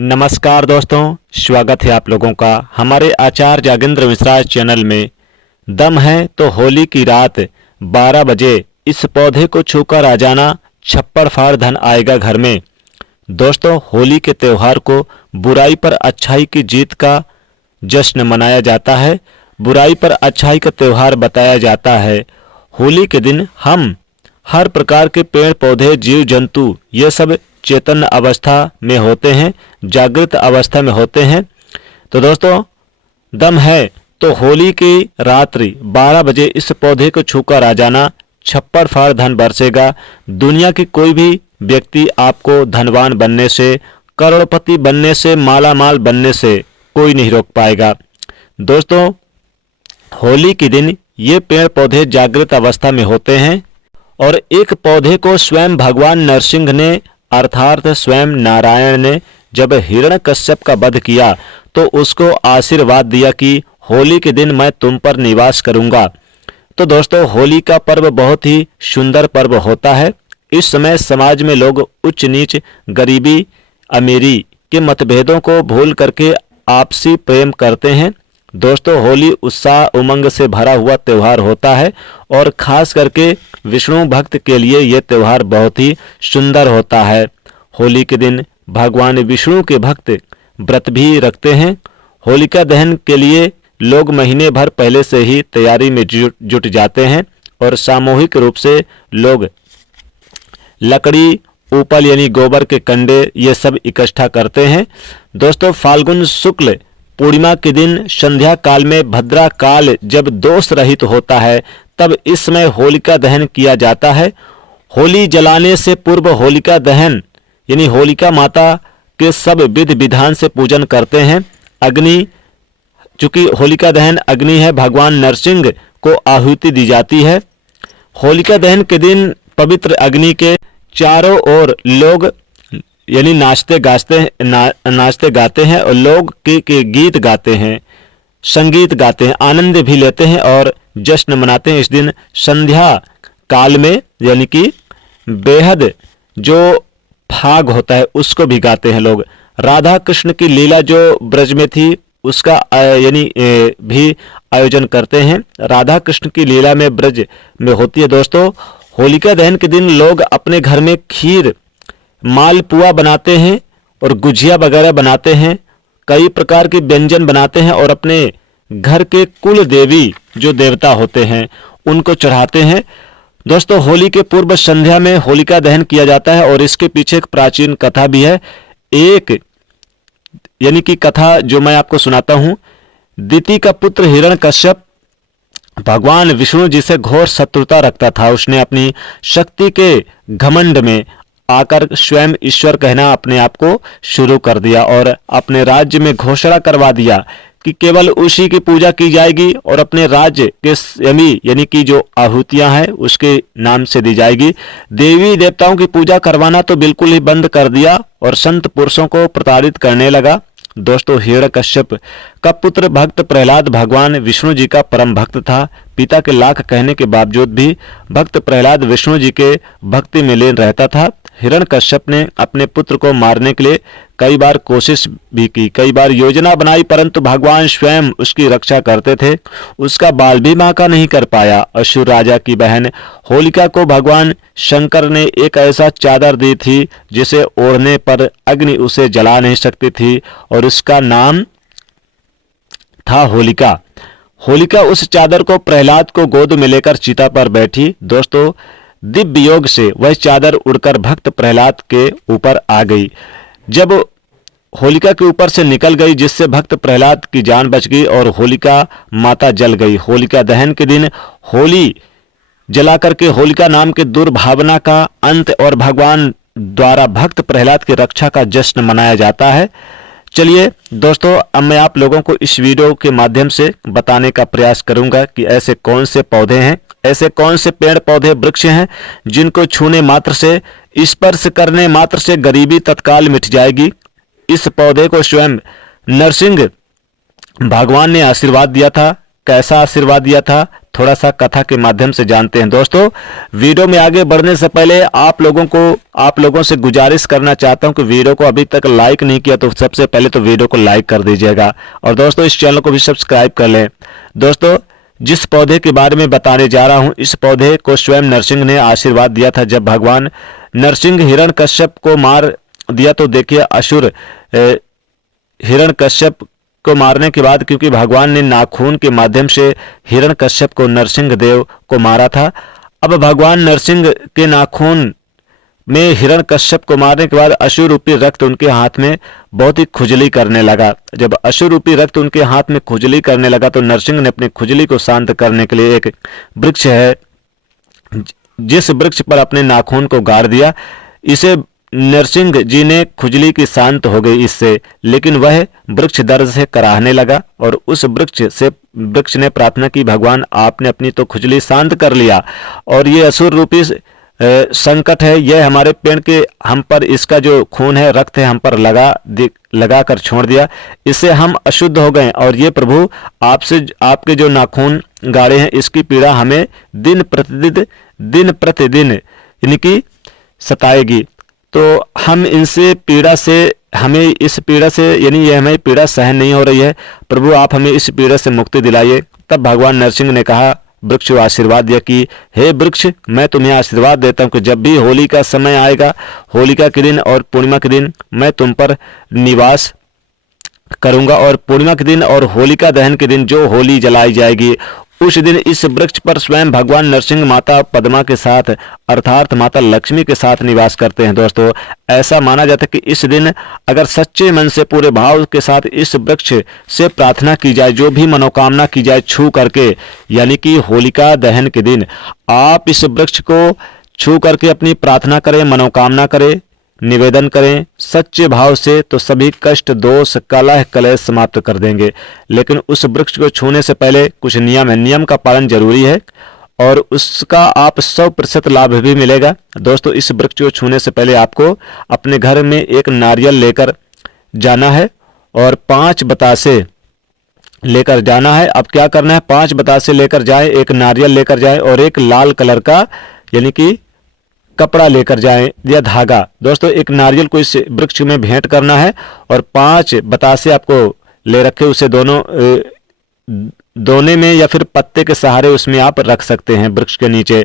नमस्कार दोस्तों, स्वागत है आप लोगों का हमारे आचार्य जागेंद्र मिश्रा चैनल में। दम है तो होली की रात 12 बजे इस पौधे को छूकर आ जाना, छप्पड़ फाड़ धन आएगा घर में। दोस्तों, होली के त्यौहार को बुराई पर अच्छाई की जीत का जश्न मनाया जाता है, बुराई पर अच्छाई का त्यौहार बताया जाता है। होली के दिन हम हर प्रकार के पेड़ पौधे जीव जंतु ये सब चेतन अवस्था में होते हैं, जागृत अवस्था में होते हैं। तो दोस्तों, दम है तो होली की रात्रि 12 बजे इस पौधे को छूकर आ जाना, छप्पड़ फाड़ धन बरसेगा। दुनिया की कोई भी व्यक्ति आपको धनवान बनने से, करोड़पति बनने से, माला माल बनने से कोई नहीं रोक पाएगा। दोस्तों, होली के दिन ये पेड़ पौधे जागृत अवस्था में होते हैं और एक पौधे को स्वयं भगवान नरसिंह ने अर्थात स्वयं नारायण ने जब हिरण्यकश्यप का वध किया तो उसको आशीर्वाद दिया कि होली के दिन मैं तुम पर निवास करूंगा। तो दोस्तों, होली का पर्व बहुत ही सुंदर पर्व होता है। इस समय समाज में लोग उच्च नीच, गरीबी अमीरी के मतभेदों को भूल करके आपसी प्रेम करते हैं। दोस्तों, होली उत्साह उमंग से भरा हुआ त्यौहार होता है और खास करके विष्णु भक्त के लिए यह त्यौहार बहुत ही सुंदर होता है। होली के दिन भगवान विष्णु के भक्त व्रत भी रखते हैं। होलिका दहन के लिए लोग महीने भर पहले से ही तैयारी में जुट जाते हैं और सामूहिक रूप से लोग लकड़ी, उपल यानी गोबर के कंडे ये सब इकट्ठा करते हैं। दोस्तों, फाल्गुन शुक्ल पूर्णिमा के दिन संध्या काल में भद्रा काल जब दोष रहित होता है तब इस समय होलिका दहन किया जाता है। होली जलाने से पूर्व होलिका दहन यानी होलिका माता के सब विधि विधान से पूजन करते हैं। अग्नि, चूंकि होलिका दहन अग्नि है, भगवान नरसिंह को आहुति दी जाती है। होलिका दहन के दिन पवित्र अग्नि के चारों ओर लोग यानी नाचते गाते हैं और लोग के गीत गाते हैं, संगीत गाते हैं, आनंद भी लेते हैं और जश्न मनाते हैं। इस दिन संध्या काल में यानी कि बेहद जो फाग होता है उसको भी गाते हैं लोग। राधा कृष्ण की लीला जो ब्रज में थी उसका यानी भी आयोजन करते हैं। राधा कृष्ण की लीला में ब्रज में होती है। दोस्तों, होलिका दहन के दिन लोग अपने घर में खीर, मालपुआ बनाते हैं और गुजिया वगैरह बनाते हैं, कई प्रकार के व्यंजन बनाते हैं और अपने घर के कुल देवी जो देवता होते हैं उनको चढ़ाते हैं। दोस्तों, होली के पूर्व संध्या में होलिका दहन किया जाता है और इसके पीछे एक प्राचीन कथा भी है। एक यानी कि कथा जो मैं आपको सुनाता हूं। दिति का पुत्र हिरण्यकश्यप भगवान विष्णु जी से घोर शत्रुता रखता था। उसने अपनी शक्ति के घमंड में आकर स्वयं ईश्वर कहना अपने आप को शुरू कर दिया और अपने राज्य में घोषणा करवा दिया कि केवल उसी की पूजा की जाएगी और अपने राज्य के यानी कि जो आहुतियां हैं उसके नाम से दी जाएगी। देवी देवताओं की पूजा करवाना तो बिल्कुल ही बंद कर दिया और संत पुरुषों को प्रताड़ित करने लगा। दोस्तों, हिरण्यकश्यप का पुत्र भक्त प्रहलाद भगवान विष्णु जी का परम भक्त था। पिता के लाख कहने के बावजूद भी भक्त प्रहलाद विष्णु जी के भक्ति में लीन रहता था। हिरण्यकश्यप ने अपने पुत्र को मारने के लिए कई बार कोशिश भी की, कई बार योजना बनाई, परंतु भगवान स्वयं उसकी रक्षा करते थे। उसका बाल भी बांका नहीं कर पाया। असुर राजा की बहन होलिका को भगवान शंकर ने एक ऐसा चादर दी थी जिसे ओढ़ने पर अग्नि उसे जला नहीं सकती थी और उसका नाम था होलिका। होलिका उस चादर को प्रहलाद को गोद में लेकर चिता पर बैठी। दोस्तों, दिव्य योग से वह चादर उड़कर भक्त प्रहलाद के ऊपर आ गई। जब होलिका के ऊपर से निकल गई जिससे भक्त प्रहलाद की जान बच गई और होलिका माता जल गई। होलिका दहन के दिन होली जला करके होलिका नाम के दुर्भावना का अंत और भगवान द्वारा भक्त प्रहलाद की रक्षा का जश्न मनाया जाता है। चलिए दोस्तों, अब मैं आप लोगों को इस वीडियो के माध्यम से बताने का प्रयास करूंगा कि ऐसे कौन से पौधे हैं, ऐसे कौन से पेड़ पौधे वृक्ष हैं जिनको छूने मात्र से, स्पर्श करने मात्र से गरीबी तत्काल मिट जाएगी। इस पौधे को स्वयं नरसिंह भगवान ने आशीर्वाद दिया था। कैसा आशीर्वाद दिया था? थोड़ा सा कथा के माध्यम से जानते हैं। दोस्तों, वीडियो में आगे बढ़ने से पहले आप लोगों से गुजारिश करना चाहता हूं कि वीडियो को अभी तक लाइक नहीं किया तो सबसे पहले तो वीडियो को लाइक कर दीजिएगा और दोस्तों इस चैनल को भी सब्सक्राइब कर लें। दोस्तों, जिस पौधे के बारे में बताने जा रहा हूं, इस पौधे को स्वयं नरसिंह ने आशीर्वाद दिया था। जब भगवान नरसिंह हिरण्यकश्यप को मार दिया तो देखिए, असुर हिरण्यकश्यप को मारने के बाद, क्योंकि भगवान ने नाखून के माध्यम से हिरण्यकश्यप को नरसिंह देव को मारा था, अब भगवान नरसिंह के नाखून में हिरण्यकश्यप को मारने के बाद असुर रूपी रक्त उनके हाथ में बहुत ही खुजली करने लगा। जब असुर रूपी रक्त उनके हाथ में खुजली करने लगा तो नरसिंह ने अपनी खुजली को शांत करने के लिए एक वृक्ष है, जिस वृक्ष पर अपने नाखून को गाड़ दिया। इसे नरसिंह जी ने खुजली की शांत हो गई इससे, लेकिन वह वृक्ष दर्द से कराहने लगा और उस वृक्ष ने प्रार्थना की, भगवान आपने अपनी तो खुजली शांत कर लिया और ये असुर रूपी संकट है, यह हमारे पेड़ के हम पर इसका जो खून है, रक्त है, हम पर लगा कर छोड़ दिया, इससे हम अशुद्ध हो गए और ये प्रभु आपके जो नाखून गाड़े हैं इसकी पीड़ा हमें दिन प्रतिदिन यानी कि सताएगी। तो हम हमें इस पीड़ा से यानी ये हमें पीड़ा सहन नहीं हो रही है, प्रभु आप हमें इस पीड़ा से मुक्ति दिलाइए। तब भगवान नरसिंह ने कहा, वृक्ष को आशीर्वाद दिया कि हे वृक्ष, मैं तुम्हें आशीर्वाद देता हूं कि जब भी होली का समय आएगा, होलिका के दिन और पूर्णिमा के दिन मैं तुम पर निवास करूंगा और पूर्णिमा के दिन और होलिका दहन के दिन जो होली जलाई जाएगी उस दिन इस वृक्ष पर स्वयं भगवान नरसिंह माता पद्मा के साथ अर्थात माता लक्ष्मी के साथ निवास करते हैं। दोस्तों, ऐसा माना जाता है कि इस दिन अगर सच्चे मन से पूरे भाव के साथ इस वृक्ष से प्रार्थना की जाए, जो भी मनोकामना की जाए छू करके, यानी कि होलिका दहन के दिन आप इस वृक्ष को छू करके अपनी प्रार्थना करें, मनोकामना करें, निवेदन करें सच्चे भाव से, तो सभी कष्ट, दोष, कलह, कलेश समाप्त कर देंगे। लेकिन उस वृक्ष को छूने से पहले कुछ नियम है, नियम का पालन जरूरी है और उसका आप 100% लाभ भी मिलेगा। दोस्तों, इस वृक्ष को छूने से पहले आपको अपने घर में एक नारियल लेकर जाना है और 5 बतासे लेकर जाना है। अब क्या करना है, 5 बतासे लेकर जाए, एक नारियल लेकर जाए और एक लाल कलर का यानी कि कपड़ा लेकर जाएं या धागा। दोस्तों, एक नारियल को इस वृक्ष में भेंट करना है और 5 बतासे आपको ले रखे, उसे दोने में या फिर पत्ते के सहारे उसमें आप रख सकते हैं वृक्ष के नीचे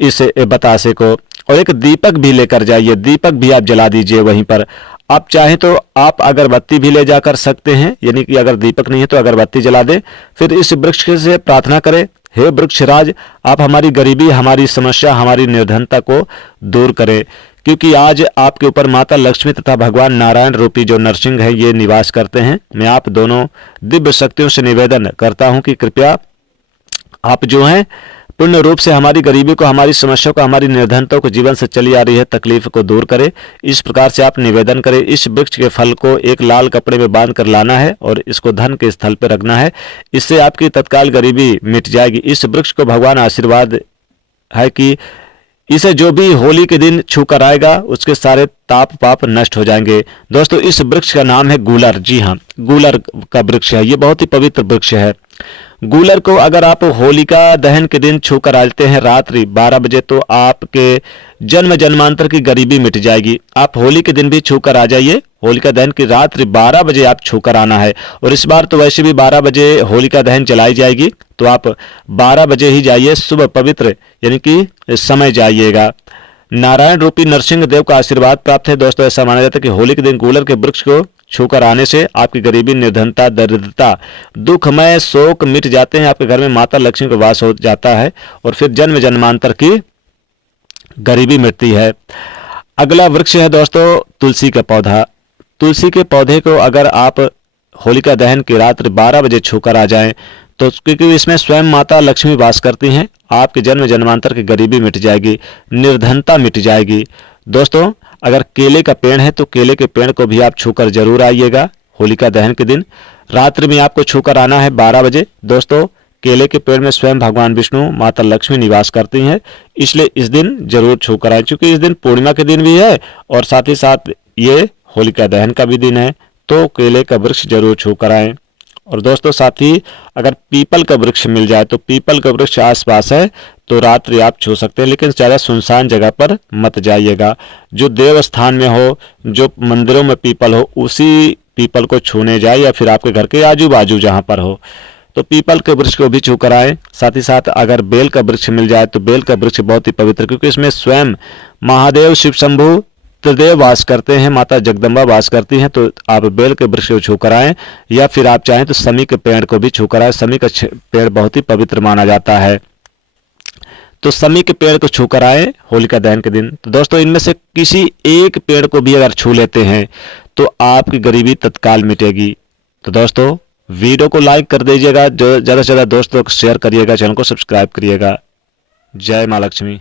इस बतासे को। और एक दीपक भी लेकर जाइए, दीपक भी आप जला दीजिए वहीं पर। आप चाहें तो आप अगरबत्ती भी ले जाकर सकते हैं, यानी कि अगर दीपक नहीं है तो अगरबत्ती जला दें। फिर इस वृक्ष से प्रार्थना करें, हे वृक्षराज, आप हमारी गरीबी, हमारी समस्या, हमारी निर्धनता को दूर करें, क्योंकि आज आपके ऊपर माता लक्ष्मी तथा भगवान नारायण रूपी जो नरसिंह है ये निवास करते हैं। मैं आप दोनों दिव्य शक्तियों से निवेदन करता हूं कि कृपया आप जो हैं पूर्ण रूप से हमारी गरीबी को, हमारी समस्या को, हमारी निर्धनता को, जीवन से चली आ रही है तकलीफ को दूर करें। इस प्रकार से आप निवेदन करें। इस वृक्ष के फल को एक लाल कपड़े में बांध कर लाना है और इसको धन के स्थल पर रखना है, इससे आपकी तत्काल गरीबी मिट जाएगी। इस वृक्ष को भगवान आशीर्वाद है कि इसे जो भी होली के दिन छू कर आएगा उसके सारे ताप पाप नष्ट हो जाएंगे। दोस्तों, इस वृक्ष का नाम है गूलर। जी हाँ, गूलर का वृक्ष है, ये बहुत ही पवित्र वृक्ष है। गूलर को अगर आप होलिका दहन के दिन छू कर आते हैं रात्रि 12 बजे तो आपके जन्म जन्मांतर की गरीबी मिट जाएगी। आप होली के दिन भी छू कर आ जाइए, होलिका दहन की रात्रि 12 बजे आप छू कर आना है। और इस बार तो वैसे भी 12 बजे होलिका दहन जलाई जाएगी, तो आप 12 बजे ही जाइए, सुबह पवित्र यानी कि समय जाइएगा। नारायण रूपी नरसिंह देव का आशीर्वाद प्राप्त है। दोस्तों, ऐसा माना जाता है कि होली के दिन गूलर के वृक्ष को छूकर आने से आपकी गरीबी, निर्धनता, दरिद्रता, दुखमय शोक मिट जाते हैं। आपके घर में माता लक्ष्मी का वास हो जाता है और फिर जन्म जन्मांतर की गरीबी मिटती है। अगला वृक्ष है दोस्तों तुलसी का पौधा। तुलसी के पौधे को अगर आप होलिका दहन की रात्रि 12 बजे छूकर आ जाएं तो क्योंकि इसमें स्वयं माता लक्ष्मी वास करती हैं, आपके जन्म जन्मांतर की गरीबी मिट जाएगी, निर्धनता मिट जाएगी। दोस्तों, अगर केले का पेड़ है तो केले के पेड़ को भी आप छूकर जरूर आइएगा। होलिका दहन के दिन रात्रि में आपको छूकर आना है 12 बजे। दोस्तों, केले के पेड़ में स्वयं भगवान विष्णु, माता लक्ष्मी निवास करती हैं, इसलिए इस दिन जरूर छूकर आए, क्योंकि इस दिन पूर्णिमा के दिन भी है और साथ ही साथ ये होलिका दहन का भी दिन है। तो केले का वृक्ष जरूर छूकर आए और दोस्तों साथ ही अगर पीपल का वृक्ष मिल जाए तो पीपल का वृक्ष आसपास है तो रात्रि आप छू सकते हैं, लेकिन ज़्यादा सुनसान जगह पर मत जाइएगा। जो देव स्थान में हो, जो मंदिरों में पीपल हो, उसी पीपल को छूने जाए, या फिर आपके घर के आजू बाजू जहाँ पर हो तो पीपल के वृक्ष को भी छू कर आए। साथ ही साथ अगर बेल का वृक्ष मिल जाए तो बेल का वृक्ष बहुत ही पवित्र, क्योंकि इसमें स्वयं महादेव शिव शंभु त्रिदेव वास करते हैं, माता जगदम्बा वास करती हैं। तो आप बेल के वृक्ष को छू कर आए, या फिर आप चाहें तो समी के पेड़ को भी छू कर आए। समी का पेड़ बहुत ही पवित्र माना जाता है, तो समी के पेड़ को छू कर आए होलिका दहन के दिन। तो दोस्तों इनमें से किसी एक पेड़ को भी अगर छू लेते हैं तो आपकी गरीबी तत्काल मिटेगी। तो दोस्तों वीडियो को लाइक कर दीजिएगा, जो ज़्यादा से ज़्यादा दोस्तों को शेयर करिएगा, चैनल को सब्सक्राइब करिएगा। जय माँ लक्ष्मी।